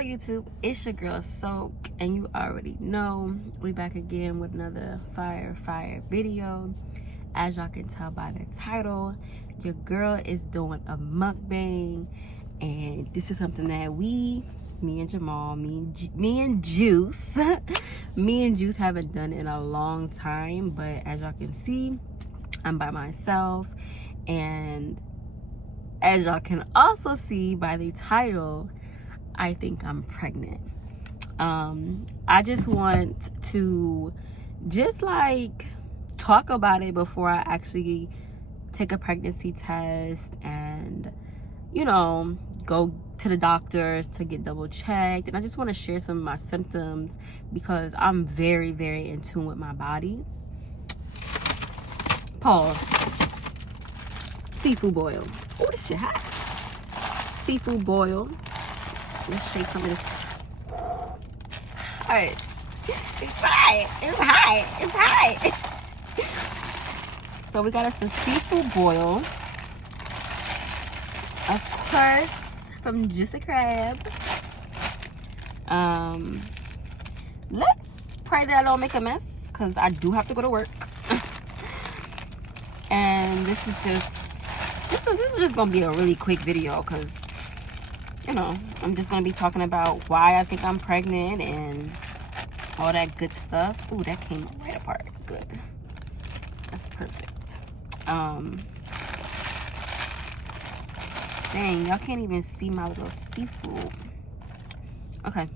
up, YouTube? It's your girl Soak, and you already know we back again with another fire video. As y'all can tell by the title, your girl is doing a mukbang, and this is something that me and Jamal, me and Juice haven't done in a long time. But as y'all can see, I'm by myself, and as y'all can also see by the title, I think I'm pregnant. I just want to like talk about it before I actually take a pregnancy test and, you know, go to the doctors to get double checked. And I just want to share some of my symptoms because I'm very, very in tune with my body. Pause. Seafood boil. Oh, this shit hot. Seafood boil. Let's shake some of this. It's hot. It's hot. It's hot. It's hot. So we got us some seafood boil. Of course, from Juicy Crab. Let's pray that I don't make a mess, because I do have to go to work. And this is just gonna be a really quick video, because, you know, I'm just gonna be talking about why I think I'm pregnant and all that good stuff. Ooh, that came right apart. Good. That's perfect. Dang, y'all can't even see my little seafood. Okay.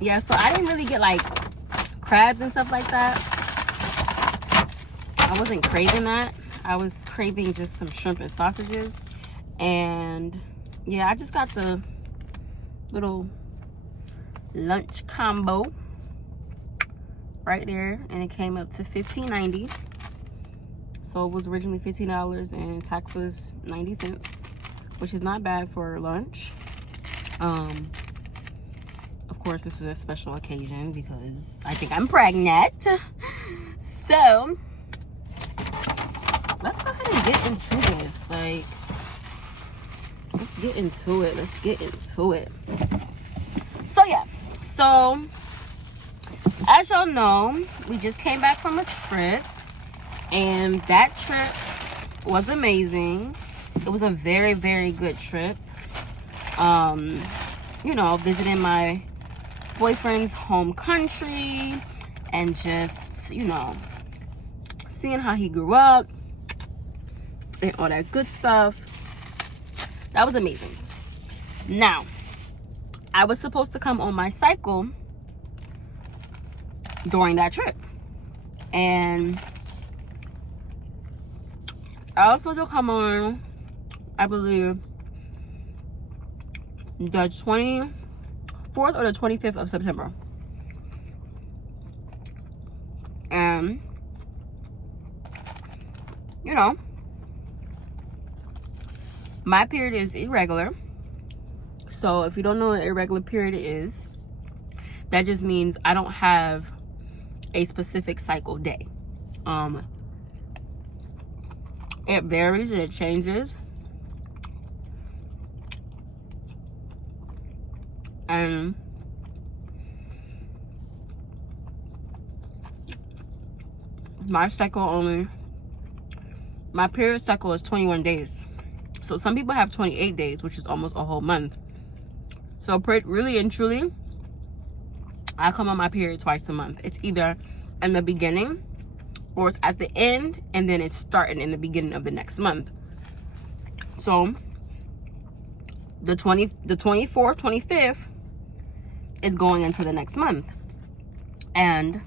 Yeah, so I didn't really get like crabs and stuff like that. I wasn't craving that. I was craving just some shrimp and sausages. And yeah, I just got the little lunch combo right there, and it came up to $15.90. So it was originally $15 and tax was 90 cents, which is not bad for lunch. Of course, this is a special occasion because I think I'm pregnant. So let's go ahead and get into this. Like, let's get into it. So yeah, so as y'all know, we just came back from a trip, and that trip was amazing. It was a very, very good trip. You know, visiting my boyfriend's home country and just, you know, seeing how he grew up and all that good stuff. That was amazing. Now, I was supposed to come on my cycle during that trip, and I was supposed to come on, I believe, the 24th or the 25th of September. And, you know, my period is irregular. So if you don't know what irregular period is, that just means I don't have a specific cycle day. It varies and it changes. And my period cycle is 21 days. So some people have 28 days, which is almost a whole month. So really and truly, I come on my period twice a month. It's either in the beginning or it's at the end, and then it's starting in the beginning of the next month. So the 24th, 25th is going into the next month. And,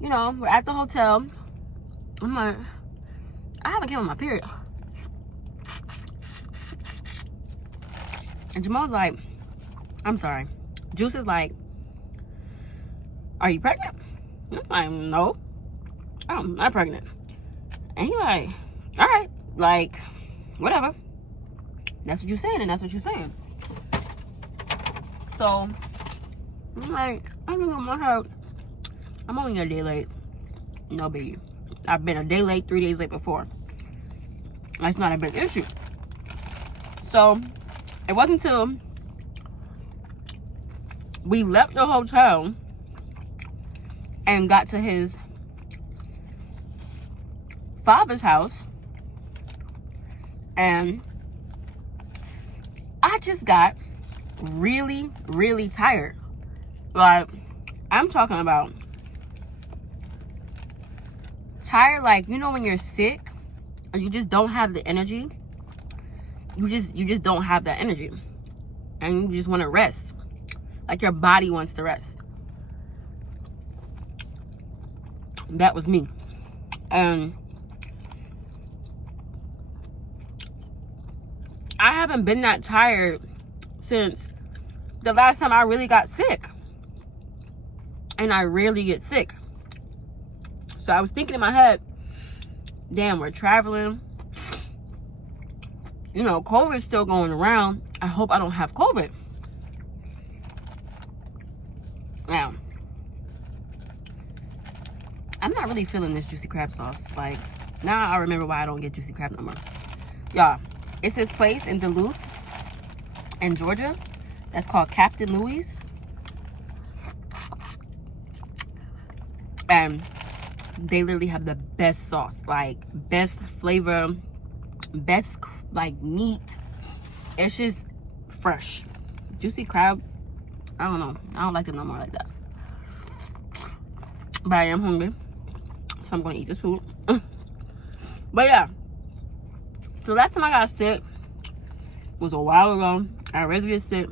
you know, we're at the hotel. I'm like, I haven't came on my period. And Jamal's like, I'm sorry. Juice is like, are you pregnant? I'm like, no, I'm not pregnant. And he like, all right, like, whatever. That's what you're saying, and that's what you're saying. So I'm like, I don't know, my heart, I'm only a day late. No biggie. I've been a day late, 3 days late before. That's not a big issue. So it wasn't until we left the hotel and got to his father's house, and I just got really, really tired. Like, I'm talking about tired, like, you know, when you're sick and you just don't have the energy. You just don't have that energy, and you just want to rest. Like, your body wants to rest. That was me. And I haven't been that tired since the last time I really got sick. And I rarely get sick. So I was thinking in my head, damn, we're traveling. You know, COVID's still going around. I hope I don't have COVID. Now, I'm not really feeling this juicy crab sauce. Like, now I remember why I don't get juicy crab no more. Y'all, it's this place in Duluth, in Georgia, that's called Captain Louis. And they literally have the best sauce, like best flavor, best like meat. It's just fresh. Juicy crab, I don't know, I don't like it no more like that. But I am hungry, so I'm gonna eat this food. But yeah, so last time I got sick was a while ago. I really get sick,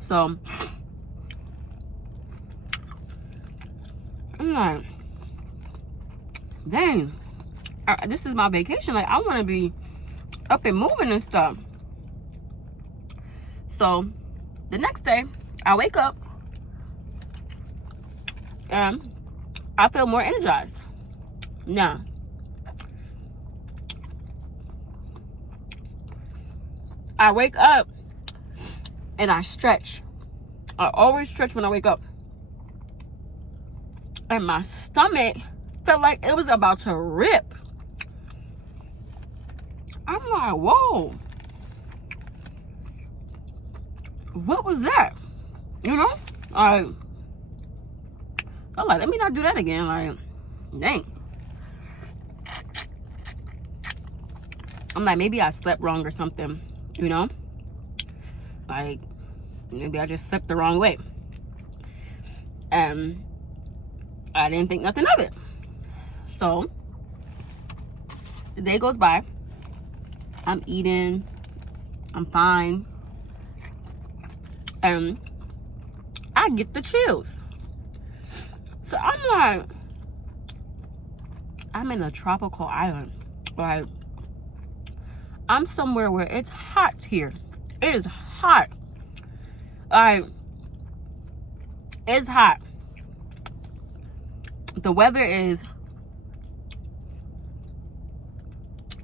so I'm like, dang, this is my vacation. Like, I want to be up and moving and stuff. So the next day I wake up and I feel more energized. Now, I wake up and I stretch. I always stretch when I wake up. And my stomach felt like it was about to rip. I'm like, whoa. What was that? You know? I'm like, let me not do that again. Like, dang. I'm like, maybe I slept wrong or something, you know? Like, maybe I just slept the wrong way. And I didn't think nothing of it. So the day goes by. I'm eating. I'm fine. And I get the chills. So I'm like, I'm in a tropical island. Like, I'm somewhere where it's hot here. It is hot. Like, it's hot. The weather is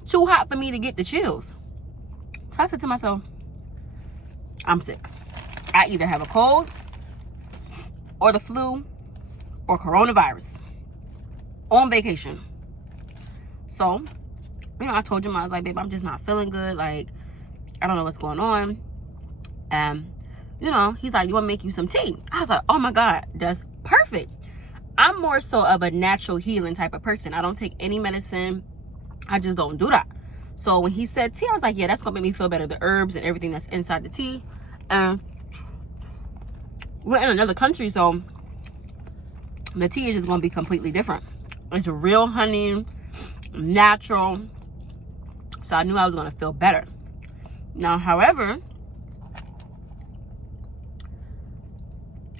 too hot for me to get the chills. So I said to myself, I'm sick. I either have a cold or the flu or coronavirus on vacation. So, you know, I told him, I was like, babe, I'm just not feeling good. Like, I don't know what's going on. You know, he's like, you want to make you some tea? I was like, oh my God, that's perfect. I'm more so of a natural healing type of person. I don't take any medicine. I just don't do that. So when he said tea, I was like, yeah, that's gonna make me feel better. The herbs and everything that's inside the tea. And we're in another country, so the tea is just gonna be completely different. It's real honey, natural. So I knew I was gonna feel better. Now, however,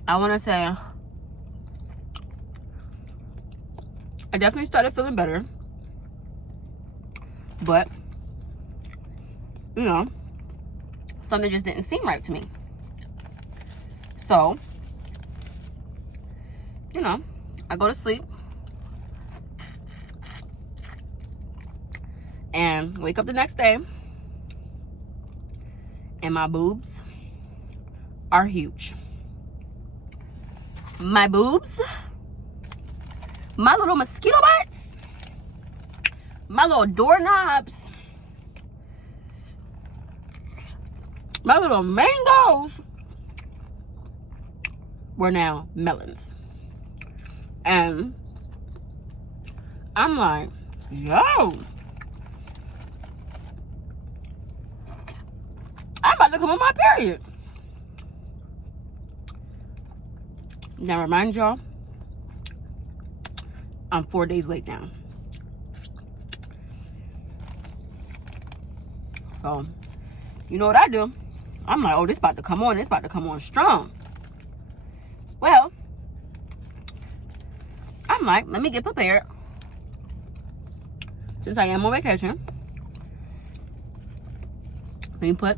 I wanna say I definitely started feeling better. But, you know, something just didn't seem right to me. So, you know, I go to sleep and wake up the next day and my boobs are huge. My boobs, my little mosquito bites, my little doorknobs, My little mangoes were now melons. And I'm like, yo, I'm about to come on my period. Now, remind y'all, I'm 4 days late now. So, you know what I do? I'm like, oh, this about to come on. This about to come on strong. Well, I'm like, let me get prepared. Since I am on vacation, let me put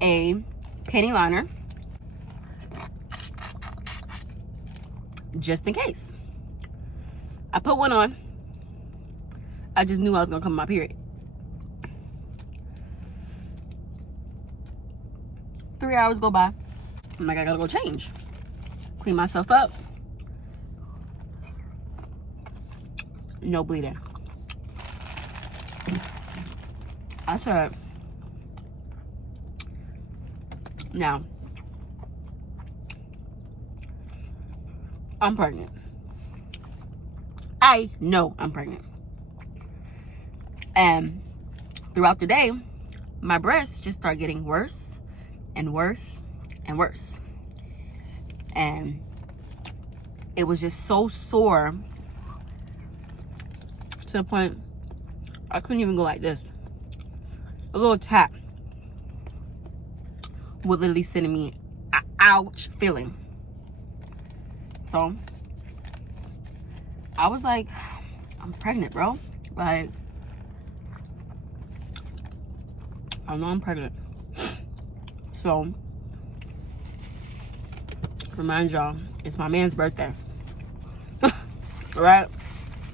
a panty liner just in case. I put one on. I just knew I was gonna come on my period. 3 hours go by. I'm like, I gotta go change, clean myself up. No bleeding. I said, now, I'm pregnant. I know I'm pregnant. And throughout the day, my breasts just start getting worse and worse and worse. And it was just so sore to the point I couldn't even go like this. A little tap would literally send me an ouch feeling. So I was like, I'm pregnant, bro. Like, I know I'm pregnant. So, remind y'all, it's my man's birthday. Right?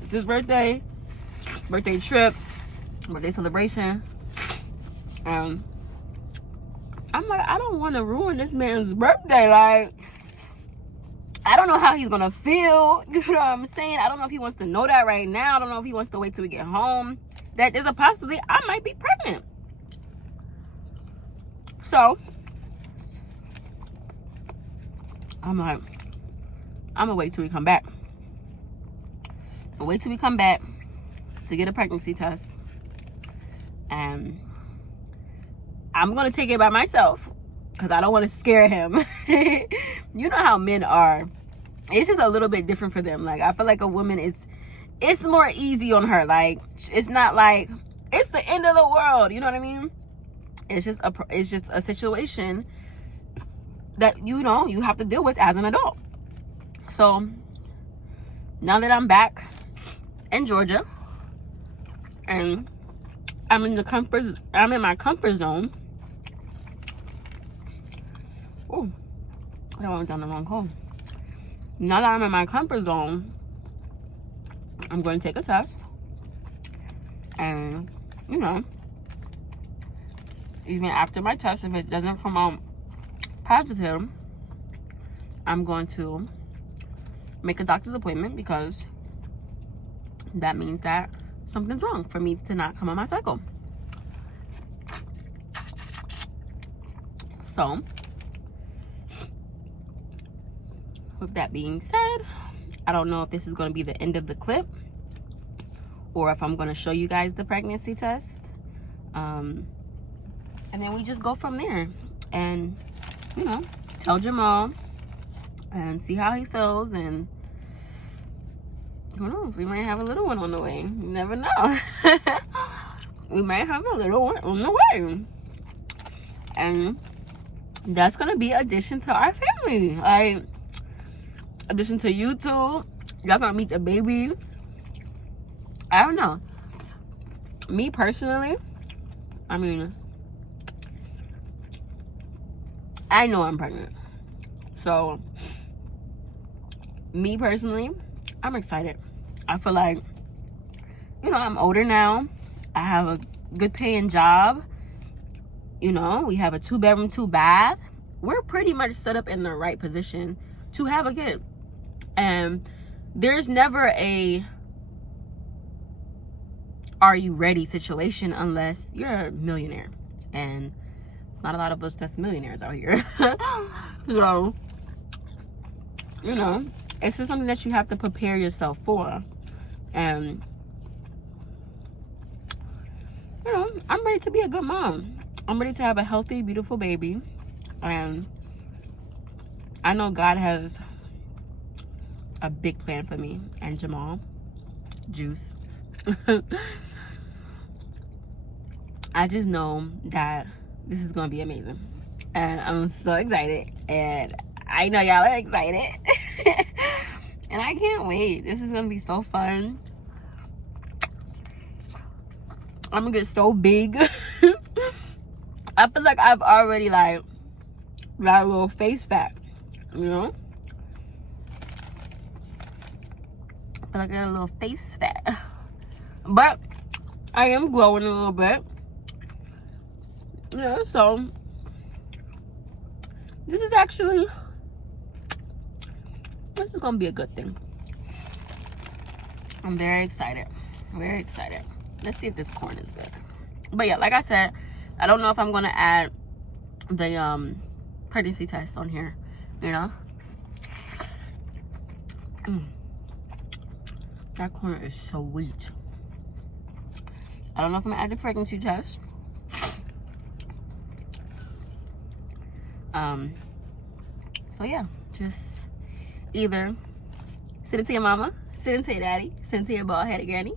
It's his birthday trip, birthday celebration. I'm like, I don't want to ruin this man's birthday. Like, I don't know how he's gonna feel. You know what I'm saying? I don't know if he wants to know that right now. I don't know if he wants to wait till we get home. That there's a possibility I might be pregnant. So I'm like, I'm gonna wait till we come back. I'll wait till we come back to get a pregnancy test. And I'm gonna take it by myself because I don't want to scare him. You know how men are. It's just a little bit different for them. Like, I feel like a woman it's more easy on her. Like, it's not like it's the end of the world. You know what I mean? It's just a situation that, you know, you have to deal with as an adult. So now that I'm back in Georgia and I'm in my comfort zone. Oh, I went down the wrong hole. Now that I'm in my comfort zone, I'm going to take a test. And, you know, even after my test, if it doesn't come out positive, I'm going to make a doctor's appointment because that means that something's wrong for me to not come on my cycle. So, with that being said, I don't know if this is going to be the end of the clip or if I'm going to show you guys the pregnancy test. And then we just go from there and, you know, tell Jamal and see how he feels. And who knows, we might have a little one on the way. You never know. We might have a little one on the way. And that's going to be addition to our family. Like, addition to you two. Y'all going to meet the baby. I don't know. Me personally, I mean, I know I'm pregnant. So, me personally, I'm excited. I feel like, you know, I'm older now. I have a good paying job. You know, we have a 2-bedroom, 2-bath. We're pretty much set up in the right position to have a kid. And there's never a are you ready situation unless you're a millionaire. and it's not a lot of us that's millionaires out here. So, you know, it's just something that you have to prepare yourself for. And, you know, I'm ready to be a good mom. I'm ready to have a healthy, beautiful baby. And I know God has a big plan for me and Jamal, Juice. I just know that this is going to be amazing. And I'm so excited. And I know y'all are excited. And I can't wait. This is going to be so fun. I'm going to get so big. I feel like I've already, like, got a little face fat. You know? I feel like I got a little face fat. But I am glowing a little bit. Yeah, so this is gonna be a good thing. I'm very excited. Very excited. Let's see if this corn is good. But yeah, like I said, I don't know if I'm gonna add the pregnancy test on here, you know. That corn is sweet. I don't know if I'm gonna add the pregnancy test. So yeah, just either send it to your mama, send it to your daddy, send it to your bald-headed granny,